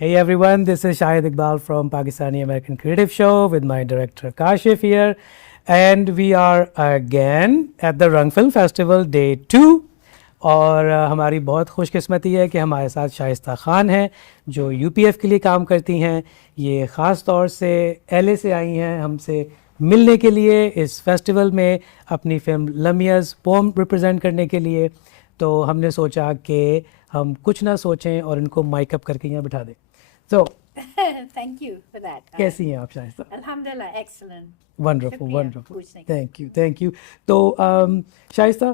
Hey everyone, this is Shahid Iqbal from Pakistani American Creative Show with my director Kashif here. And we are again at the Rung Film Festival Day 2. और हमारी बहुत खुशकिस्मती है कि हमारे साथ शाइस्ता ख़ान हैं जो यूपीएफ के लिए काम करती हैं. ये ख़ास तौर से एलए से आई हैं हमसे मिलने के लिए इस फेस्टिवल में अपनी फिल्म लम्हियाज़ पोम रिप्रेजेंट करने के लिए. तो हमने सोचा कि हम कुछ ना सोचें और इनको माइक अप करके यहाँ बिठा दें. So, thank you for that. कैसी हैं आप Shaista? Alhamdulillah, excellent. Wonderful, wonderful. Thank you. तो शाइस्ता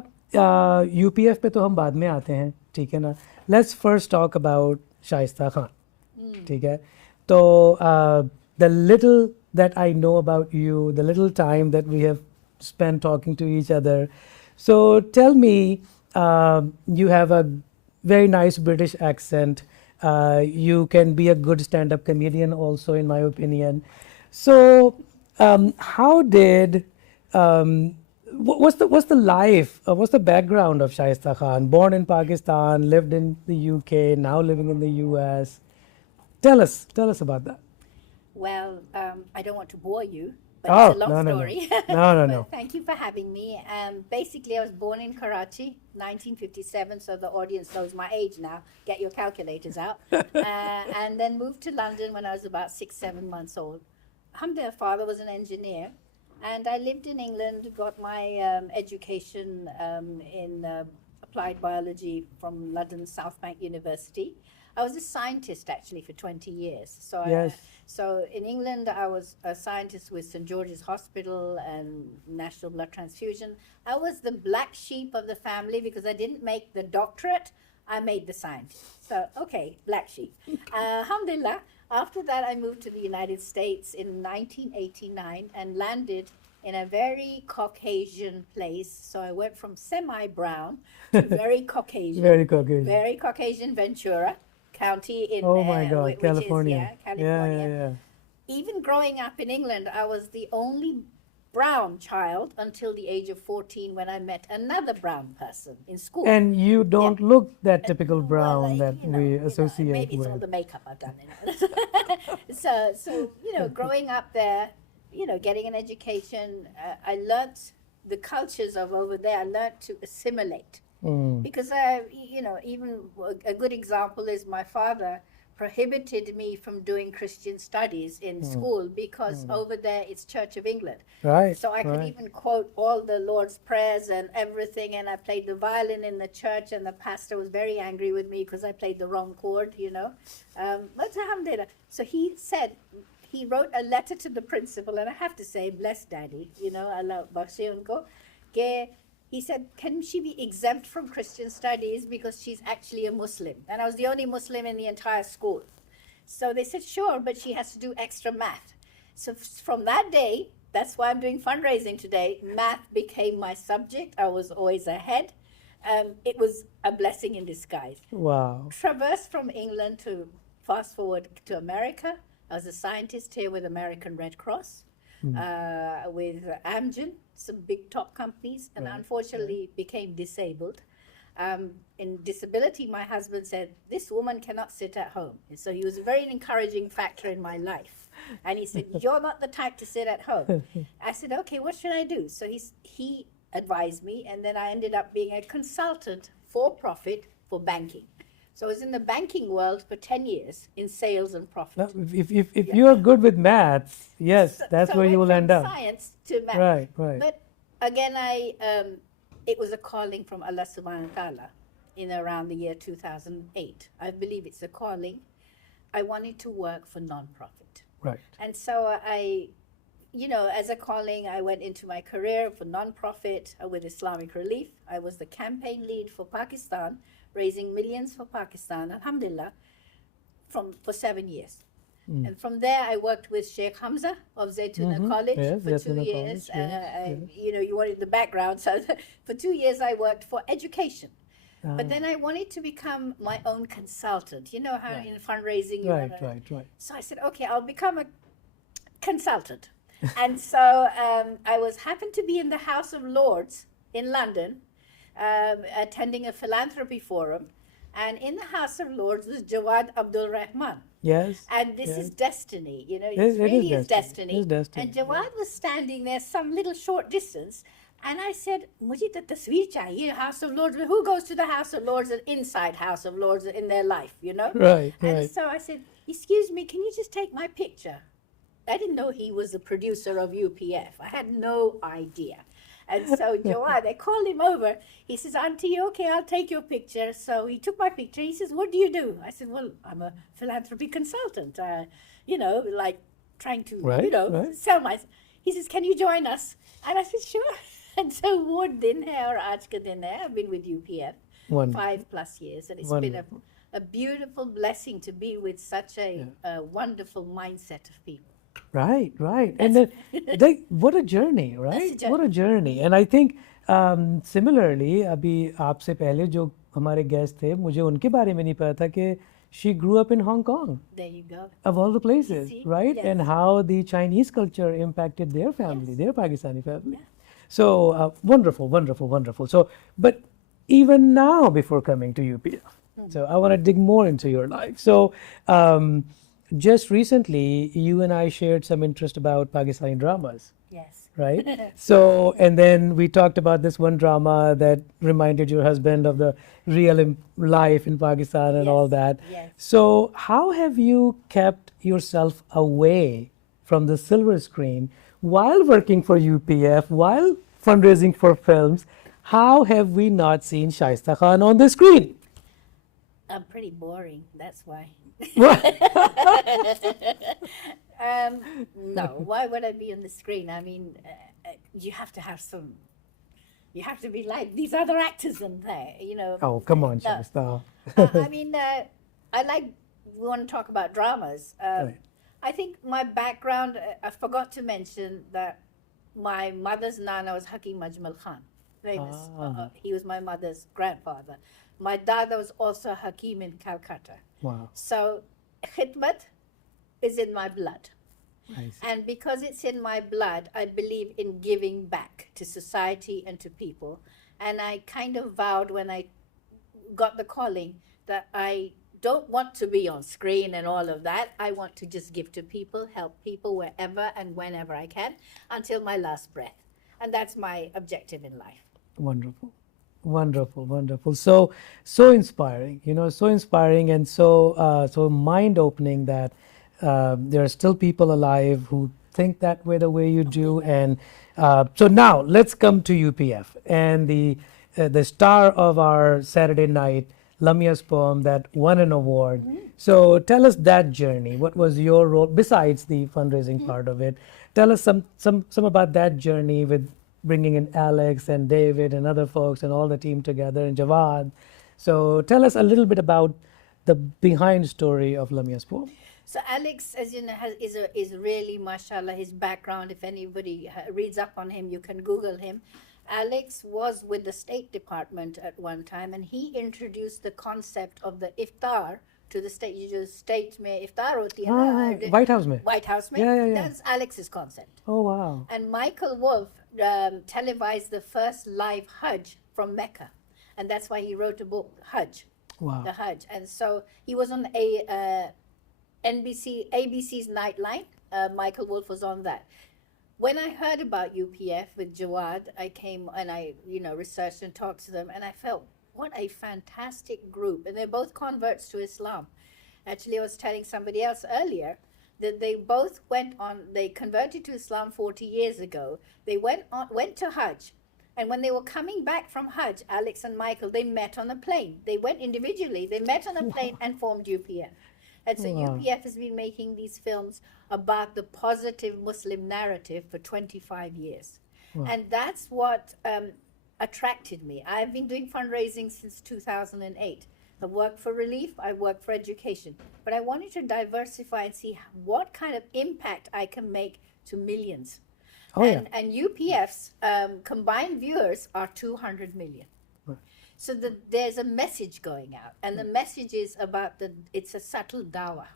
यूपीएफ पे तो हम बाद में आते हैं, ठीक है ना. Let's first talk about Shaista Khan, ठीक है. तो the little that I know about you, the little time that we have spent talking to each other. So tell me, you have a very nice British accent. You can be a good stand-up comedian also, in my opinion. So, how did what's the life? What's the background of Shaista Khan? Born in Pakistan, lived in the UK, now living in the US. Tell us about that. Well, I don't want to bore you, but it's a long story. No. Thank you for having me. Basically, I was born in Karachi, 1957, so the audience knows my age now. Get your calculators out. And then moved to London when I was about 6-7 months old. Alhamdulillah, father was an engineer. And I lived in England, got my education in applied biology from London South Bank University. I was a scientist actually for 20 years. So Yes. So in England, I was a scientist with St. George's Hospital and National Blood Transfusion. I was the black sheep of the family because I didn't make the doctorate, I made the scientist. So, okay, black sheep. Alhamdulillah, after that I moved to the United States in 1989 and landed in a very Caucasian place. So I went from semi-brown to very Caucasian. Very Caucasian Ventura County in Oh my God, which California. Is, California. Yeah. Even growing up in England, I was the only brown child until the age of 14 when I met another brown person in school. And you don't look that typical brown that we associate maybe with. it's all the makeup I've done. So growing up there, getting an education, I learnt the cultures of over there. I learnt to assimilate. Because, even a good example is my father prohibited me from doing Christian studies in school because over there it's Church of England. Right. So I could even quote all the Lord's prayers and everything, and I played the violin in the church, and the pastor was very angry with me because I played the wrong chord, But alhamdulillah. So he wrote a letter to the principal, and I have to say, bless Daddy, Allah bakshe unko, ke he said, can she be exempt from Christian studies because she's actually a Muslim? And I was the only Muslim in the entire school. So they said, sure, but she has to do extra math. So from that day, that's why I'm doing fundraising today. Math became my subject. I was always ahead. It was a blessing in disguise. Wow. Traversed from England to fast forward to America. I was a scientist here with American Red Cross, with Amgen, some big top companies, and unfortunately became disabled. In disability, my husband said, this woman cannot sit at home. And so he was a very encouraging factor in my life. And he said, you're not the type to sit at home. I said, okay, what should I do? So he advised me, and then I ended up being a consultant for profit for banking. So I was in the banking world for 10 years in sales and profit. If you're good with maths, yes, that's where you will end up. Science to math. Right. But again, it was a calling from Allah subhanahu wa ta'ala in around the year 2008. I believe it's a calling. I wanted to work for non-profit. Right. And so I, as a calling, I went into my career for non-profit with Islamic Relief. I was the campaign lead for Pakistan, raising millions for Pakistan, alhamdulillah, for 7 years. And from there, I worked with Sheikh Hamza of Zaytuna College for 2 years. You wanted the background. So for 2 years, I worked for education. But then I wanted to become my own consultant. You know how in fundraising you Right. So I said, okay, I'll become a consultant. And so I happened to be in the House of Lords in London, attending a philanthropy forum. And in the House of Lords was Jawad Abdul Rahman. Yes. And this yes. is destiny, you know, It it's really is is destiny. It's destiny. And Jawad was standing there some little short distance. And I said, Mujhe to tasveer chahiye, House of Lords. Who goes to the House of Lords and inside House of Lords in their life, you know? Right, And right. so I said, excuse me, can you just take my picture? I didn't know he was the producer of UPF. I had no idea. And so Jawad, I called him over. He says, Auntie, okay, I'll take your picture. So he took my picture. He says, what do you do? I said, well, I'm a philanthropy consultant, you know, like trying to, Right, you know, right. sell my... He says, can you join us? And I said, sure. And so wo din hai aur aaj ka din hai. I've been with UPF Wonderful. 5+ years. And it's Wonderful. been a beautiful blessing to be with such a wonderful mindset of people. Right, right. And then, what a journey, right? journey. What a journey. And I think similarly, अभी आपसे पहले जो हमारे guest थे, मुझे उनके बारे में नहीं पता था कि she grew up in Hong Kong, There you go. of all the places, See? right? Yes. And how the Chinese culture impacted their family, their Pakistani family. So wonderful, wonderful, wonderful. So, but even now, before coming to UPF, so I want to dig more into your life. So, just recently, you and I shared some interest about Pakistani dramas, Yes. right? So, and then we talked about this one drama that reminded your husband of the real life in Pakistan and all Yes, that. yes. So, how have you kept yourself away from the silver screen while working for UPF, while fundraising for films? How have we not seen Shaista Khan on the screen? I'm pretty boring, that's why. Right. No, why would I be on the screen? I mean, you have to have some, you have to be like these other actors in there, you know. Oh, come on, No. Shaista. I mean, I like, we want to talk about dramas. Right. I think my background, I forgot to mention that my mother's nana was Hakim Majmal Khan, famous. Ah. He was my mother's grandfather. My dad was also Hakim in Calcutta. Wow. So, khidmat is in my blood. I see. And because it's in my blood, I believe in giving back to society and to people. And I kind of vowed when I got the calling that I don't want to be on screen and all of that. I want to just give to people, help people wherever and whenever I can until my last breath. And that's my objective in life. Wonderful. Wonderful, wonderful. So inspiring, you know, so inspiring and so mind-opening that there are still people alive who think that way, the way you do. And so now let's come to UPF and the star of our Saturday night, Lamia's poem that won an award. So tell us that journey. What was your role besides the fundraising part of it? Tell us some about that journey with bringing in Alex and David and other folks and all the team together and Jawad. So tell us a little bit about the behind story of Lamia's poem. So Alex, as you know, is really, mashallah, his background. If anybody reads up on him, you can Google him. Alex was with the State Department at one time, and he introduced the concept of the iftar to the state. You just state mein iftar hoti hai na, White House mein. White House mein. Yeah. That's Alex's concept. Oh, wow. And Michael Wolff televised the first live Hajj from Mecca, and that's why he wrote a book, Hajj, Wow. the Hajj. And so he was on ABC's Nightline. Michael Wolff was on that. When I heard about UPF with Jawad, I came and I, researched and talked to them, and I felt what a fantastic group. And they're both converts to Islam. Actually, I was telling somebody else earlier that they both they converted to Islam 40 years ago. They went to Hajj. And when they were coming back from Hajj, Alex and Michael, they met on a plane. They went individually. They met on a plane and formed UPF. And so Wow. UPF has been making these films about the positive Muslim narrative for 25 years. Wow. And that's what attracted me. I've been doing fundraising since 2008. I worked for relief, I worked for education. But I wanted to diversify and see what kind of impact I can make to millions. Oh, yeah. And UPF's combined viewers are 200 million. Right. So there's a message going out, and the message is about it's a subtle dawah,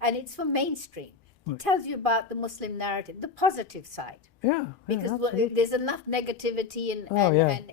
and it's for mainstream. Right. It tells you about the Muslim narrative, the positive side, Yeah. because absolutely. there's enough negativity, Oh, yeah. and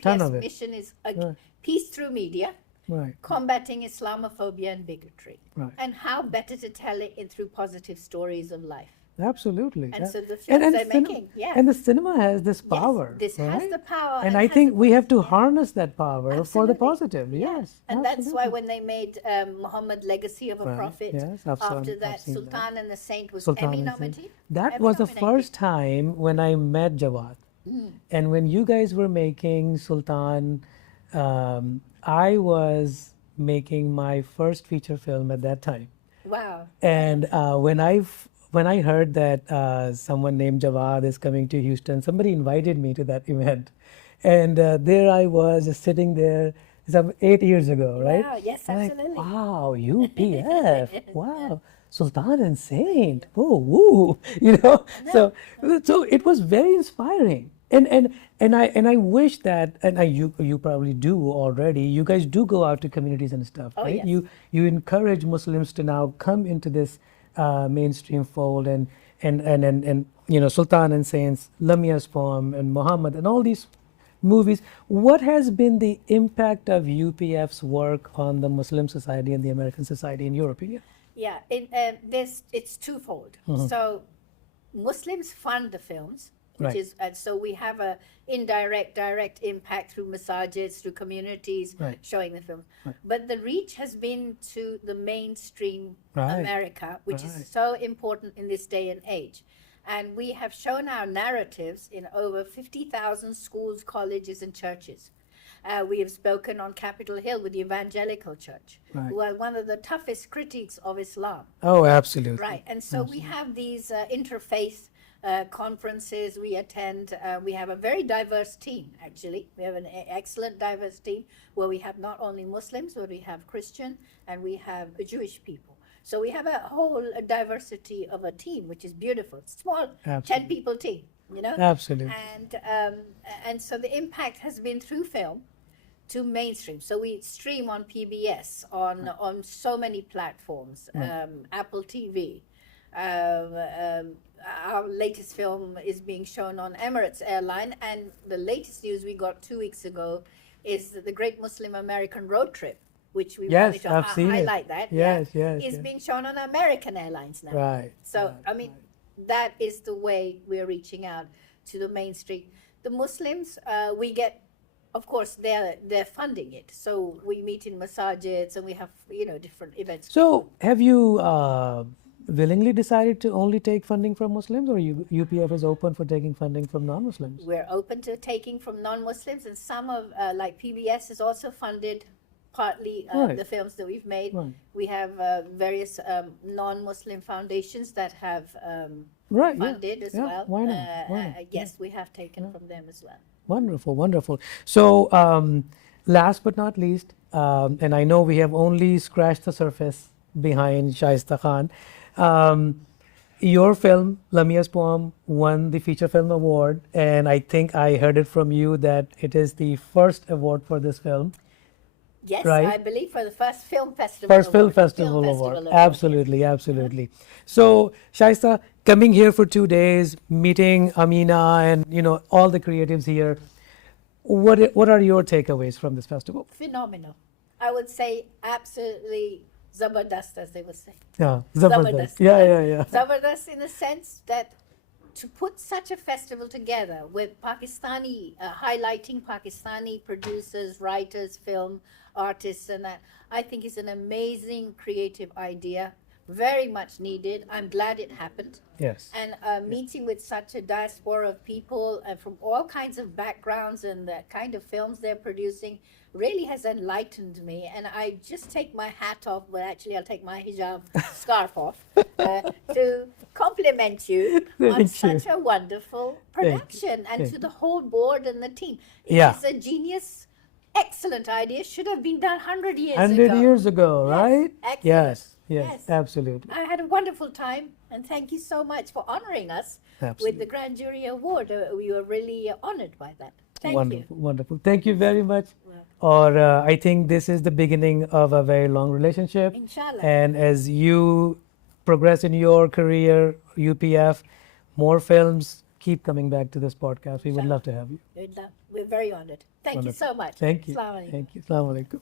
Ton UPF's of it. mission is Right. peace through media, Right. combating Islamophobia and bigotry. Right. And how better to tell it in through positive stories of life. Absolutely. And so the and, films and they're cinem- making, yeah. And the cinema has this power. Yes, this has right? the power. And I has think the we have to voice, yeah. harness that power for the Absolutely. positive. Yeah. Yes. And that's why absolutely. when they made Muhammad Legacy of a Right. Prophet, Yes, I've after seen that, that. Sultan and the Saint was Sultan Emmy and Saint. nominated. That Emmy was the nominated. first time when I met Jawad. And when you guys were making Sultan, I was making my first feature film at that time. Wow. And when I heard that someone named Jawad is coming to Houston, somebody invited me to that event, and there I was just sitting there. Some 8 years ago, right? Wow, yes, I'm like, absolutely. wow, UPF, wow, Sultan and Saint, oh, woo, you know. So it was very inspiring, and I wish that, you probably do already. You guys do go out to communities and stuff, Oh, right? yes. You encourage Muslims to now come into this mainstream fold, and Sultan and Saints, Lamia's poem, and Muhammad, and all these movies. What has been the impact of UPF's work on the Muslim society and the American society, in your opinion? Yeah, it's twofold. So Muslims fund the films, which Right. is, and so we have a direct impact through masajids, through communities Right. showing the film. Right. But the reach has been to the mainstream Right. America, which Right. is so important in this day and age. And we have shown our narratives in over 50,000 schools, colleges, and churches. We have spoken on Capitol Hill with the Evangelical Church, Right. who are one of the toughest critics of Islam. Oh, absolutely. Right, and so we have these interfaith conferences we attend. We have a very diverse team, actually. We have an excellent diverse team where we have not only Muslims, but we have Christian and we have Jewish people. So we have a whole diversity of a team, which is beautiful. Small, Absolutely. 10 people team, you know? Absolutely. And so the impact has been through film to mainstream. So we stream on PBS, on so many platforms, Apple TV. Our latest film is being shown on Emirates Airline, and the latest news we got 2 weeks ago is that the Great Muslim American Road Trip, which we Yes, wanted to I've seen it. highlight that, Yes, yeah, yes, is yes. being shown on American Airlines now. Right. So, right, I mean, that is the way we're reaching out to the mainstream. The Muslims, we get, of course, they're funding it. So we meet in masajids and we have, different events. So, have you willingly decided to only take funding from Muslims, or UPF is open for taking funding from non-Muslims? We're open to taking from non-Muslims, and some of, like PBS is also funded partly Right. the films that we've made. Right. We have various non-Muslim foundations that have Right. funded yeah. as yeah. well. Why not? Why not? Yes, we have taken from them as well. Wonderful, wonderful. So, last but not least, and I know we have only scratched the surface behind Shaista Khan. Your film, Lamia's Poem, won the Feature Film Award, and I think I heard it from you that it is the first award for this film. Yes, Right. I believe for the first film festival. First Film award. Festival Award. Absolutely, absolutely. So, Shaista, coming here for 2 days, meeting Amina and all the creatives here, what are your takeaways from this festival? Phenomenal. I would say absolutely zabardast, as they would say. Yeah, Zabardast. Zabardast. Yeah. Zabardast in the sense that to put such a festival together with Pakistani, highlighting Pakistani producers, writers, film artists, and that, I think is an amazing creative idea, very much needed. I'm glad it happened. Yes. And meeting with such a diaspora of people from all kinds of backgrounds and the kind of films they're producing really has enlightened me. And I just take my hat off, well, actually, I'll take my hijab scarf off to compliment you on such a wonderful production, and to the whole board and the team. It Yeah. is a genius, excellent idea. Should have been done 100 years 100 ago. years ago, Yes, right? excellent. Yes, Yes. absolutely. I had a wonderful time, and thank you so much for honoring us with Absolutely. the Grand Jury Award. We were really honored by that. Thank Wonderful, you. wonderful. Thank you very much. Or I think this is the beginning of a very long relationship. Inshallah. And as you progress in your career, UPF, more films, keep coming back to this podcast. We would love to have you. We're very honored. Thank you Wonderful. so much. Thank you. Assalamu alaikum. Thank you. Assalamu alaikum.